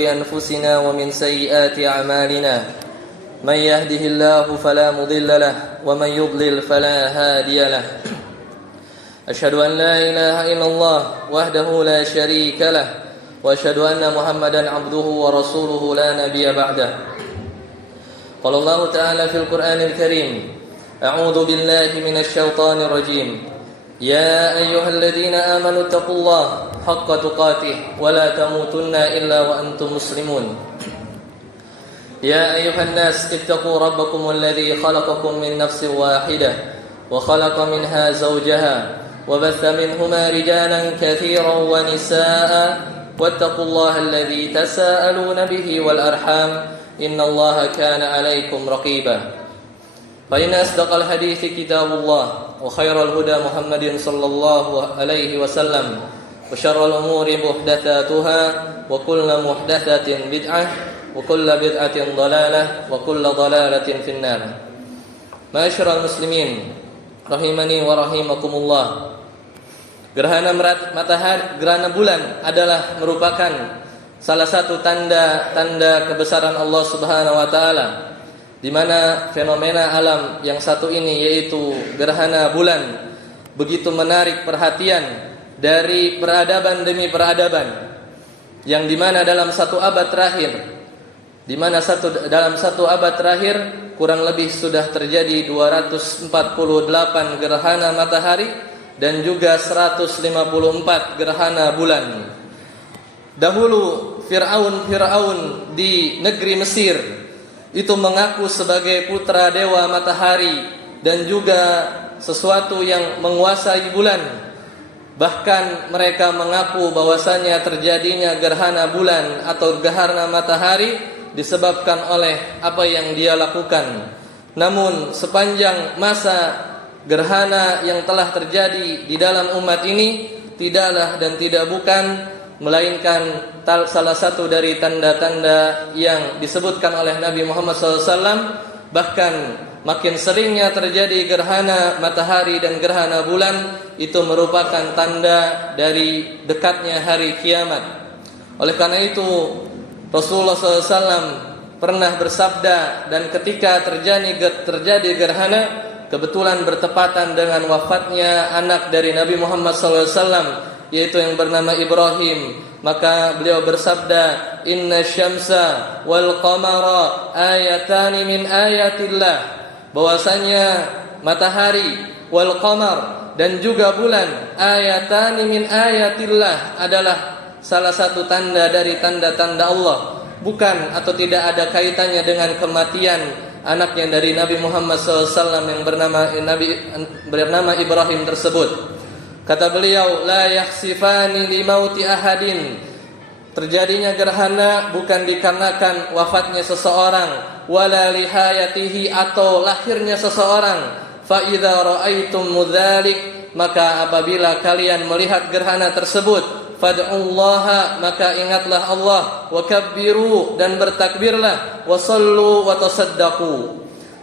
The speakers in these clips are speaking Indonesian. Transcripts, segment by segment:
أنفسنا ومن سيئات أعمالنا من يهده الله فلا مضل له ومن يضلل فلا هادي له أشهد أن لا إله إلا الله وحده لا شريك له وأشهد أن محمدا عبده ورسوله لا نبي بعده قال الله تعالى في القرآن الكريم أعوذ بالله من الشيطان الرجيم يا أيها الذين آمنوا اتقوا الله حق تقاته ولا تموتن إلا وأنتم مسلمون يا أيها الناس اتقوا ربكم الذي خلقكم من نفس واحدة وخلق منها زوجها وبث منهما رجالا كثيرا ونساء واتقوا الله الذي تساءلون به والأرحام إن الله كان عليكم رقيبا فإن أصدق الحديث كتاب الله وخير الهدى محمد صلى الله عليه وسلم وشر الأمور محدثاتها وكل محدثة بدعة وكل بدعة ضلالة وكل ضلالة في النار. Ma'asyiral muslimin rahimani wa rahimakumullah. Gerhana matahari, gerhana bulan adalah merupakan salah satu tanda-tanda kebesaran Allah Subhanahu wa taala, di mana fenomena alam yang satu ini yaitu gerhana bulan begitu menarik perhatian dari peradaban demi peradaban, yang dimana dalam satu abad terakhir kurang lebih sudah terjadi 248 gerhana matahari dan juga 154 gerhana bulan. Dahulu Fir'aun di negeri Mesir itu mengaku sebagai putra dewa matahari dan juga sesuatu yang menguasai bulan. Bahkan mereka mengaku bahwasanya terjadinya gerhana bulan atau gerhana matahari disebabkan oleh apa yang dia lakukan. Namun sepanjang masa gerhana yang telah terjadi di dalam umat ini tidaklah dan tidak bukan melainkan salah satu dari tanda-tanda yang disebutkan oleh Nabi Muhammad SAW. Bahkan makin seringnya terjadi gerhana matahari dan gerhana bulan itu merupakan tanda dari dekatnya hari kiamat. Oleh karena itu Rasulullah SAW pernah bersabda, dan ketika terjadi gerhana kebetulan bertepatan dengan wafatnya anak dari Nabi Muhammad SAW, yaitu yang bernama Ibrahim, maka beliau bersabda, inna syamsa wal qamara ayatani min ayatillah, bahwasanya matahari wal qamar dan juga bulan ayatani min ayatillah adalah salah satu tanda dari tanda-tanda Allah, bukan atau tidak ada kaitannya dengan kematian anaknya dari Nabi Muhammad SAW yang bernama Ibrahim tersebut. Kata beliau, la yakhsifani li mauti ahadin, terjadinya gerhana bukan dikarenakan wafatnya seseorang, wala lihayatihi atau lahirnya seseorang. Fa idza raaitum mudzalik, maka apabila kalian melihat gerhana tersebut, fad'ullaha, maka ingatlah Allah, wa kabbiru, dan bertakbirlah, wa sallu wa tasaddaqu,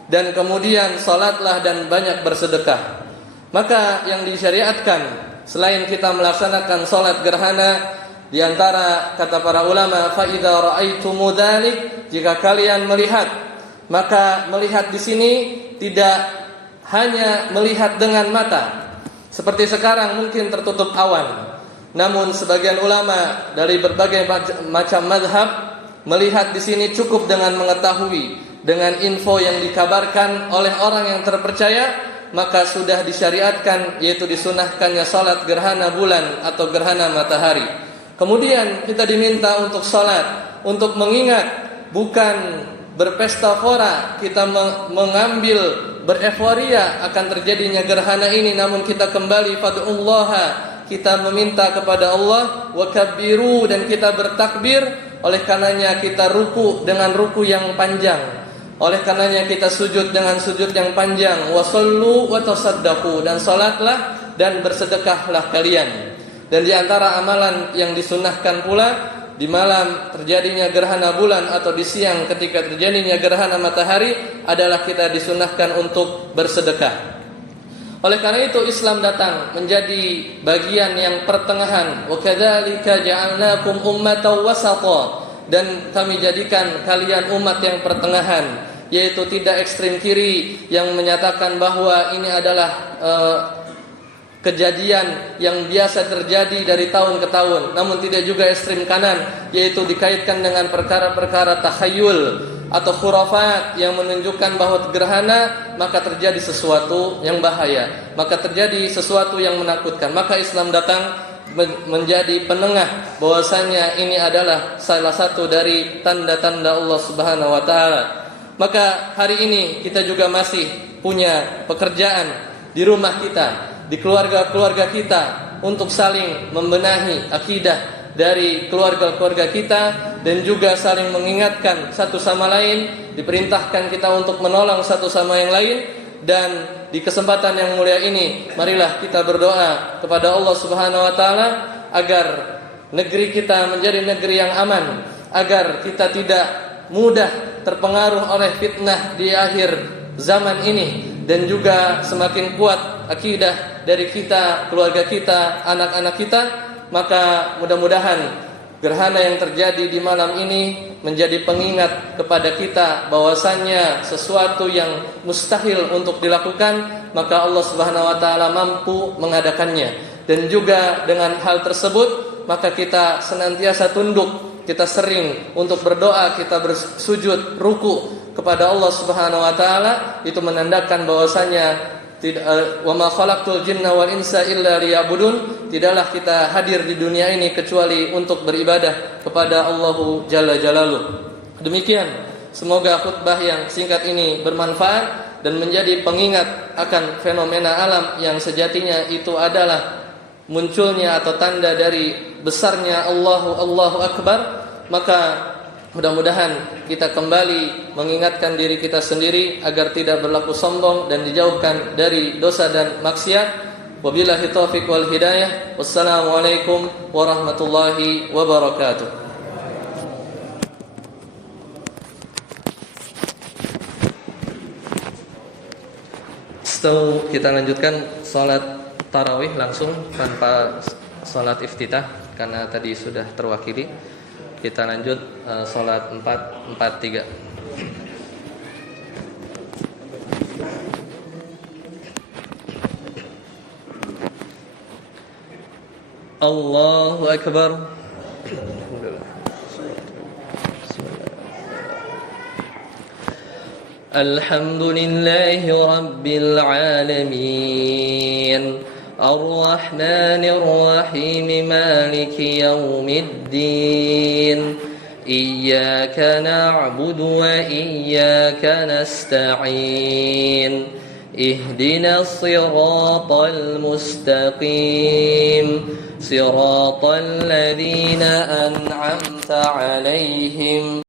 dan kemudian salatlah dan banyak bersedekah. Maka yang disyariatkan selain kita melaksanakan salat gerhana, di antara kata para ulama, fa idza raaitum dzalik, jika kalian melihat, maka melihat di sini tidak hanya melihat dengan mata seperti sekarang mungkin tertutup awan. Namun sebagian ulama dari berbagai macam mazhab melihat di sini cukup dengan mengetahui dengan info yang dikabarkan oleh orang yang terpercaya, maka sudah disyariatkan, yaitu disunahkannya salat gerhana bulan atau gerhana matahari. Kemudian kita diminta untuk salat, untuk mengingat, bukan berpesta fora, kita mengambil bereforia akan terjadinya gerhana ini, namun kita kembali fad'ullaha, kita meminta kepada Allah, wa kabbiru, dan kita bertakbir. Oleh karenanya kita ruku dengan ruku yang panjang, oleh karenanya kita sujud dengan sujud yang panjang, wa sallu wa tasaddaqu, dan salatlah dan bersedekahlah kalian. Dan di antara amalan yang disunahkan pula di malam terjadinya gerhana bulan atau di siang ketika terjadinya gerhana matahari adalah kita disunahkan untuk bersedekah. Oleh karena itu Islam datang menjadi bagian yang pertengahan. Wa kadzalika ja'alnakum ummatan wasata dan kami jadikan kalian umat yang pertengahan, yaitu tidak ekstrim kiri yang menyatakan bahwa ini adalah kejadian yang biasa terjadi dari tahun ke tahun, namun tidak juga ekstrim kanan, yaitu dikaitkan dengan perkara-perkara takhayul atau khurafat yang menunjukkan bahwa gerhana maka terjadi sesuatu yang bahaya, maka terjadi sesuatu yang menakutkan. Maka Islam datang menjadi penengah bahwasanya ini adalah salah satu dari tanda-tanda Allah Subhanahu wa taala. Maka hari ini kita juga masih punya pekerjaan di rumah kita, di keluarga-keluarga kita, untuk saling membenahi akidah dari keluarga-keluarga kita dan juga saling mengingatkan satu sama lain. Diperintahkan kita untuk menolong satu sama yang lain. Dan di kesempatan yang mulia ini, marilah kita berdoa kepada Allah Subhanahu wa taala agar negeri kita menjadi negeri yang aman, agar kita tidak mudah terpengaruh oleh fitnah di akhir zaman ini, dan juga semakin kuat akidah dari kita, keluarga kita, anak-anak kita. Maka mudah-mudahan gerhana yang terjadi di malam ini menjadi pengingat kepada kita bahwasannya sesuatu yang mustahil untuk dilakukan, maka Allah Subhanahu wa taala mampu mengadakannya. Dan juga dengan hal tersebut maka kita senantiasa tunduk, kita sering untuk berdoa, kita bersujud, ruku kepada Allah Subhanahu wa taala. Itu menandakan bahwasanya wa ma khalaqtul jinna wal insa illa liya'budun, tidaklah kita hadir di dunia ini kecuali untuk beribadah kepada Allah Jalla Jalaluh. Demikian, semoga khutbah yang singkat ini bermanfaat dan menjadi pengingat akan fenomena alam yang sejatinya itu adalah munculnya atau tanda dari besarnya Allahu Akbar. Maka mudah-mudahan kita kembali mengingatkan diri kita sendiri agar tidak berlaku sombong dan dijauhkan dari dosa dan maksiat. Wabillahi taufiq wal hidayah. Wassalamualaikum warahmatullahi wabarakatuh. Setelah kita lanjutkan salat tarawih langsung tanpa salat iftitah karena tadi sudah terwakili. Kita lanjut salat 4-4-3. Allahu Akbar. Alhamdulillahi Rabbil Alamin, Ar-Rahmanir Rahim, Maliki Yawmiddin. Iyyaka na'budu wa iyyaka nasta'in. Ihdinas siratal mustaqim, siratal ladzina an'amta 'alaihim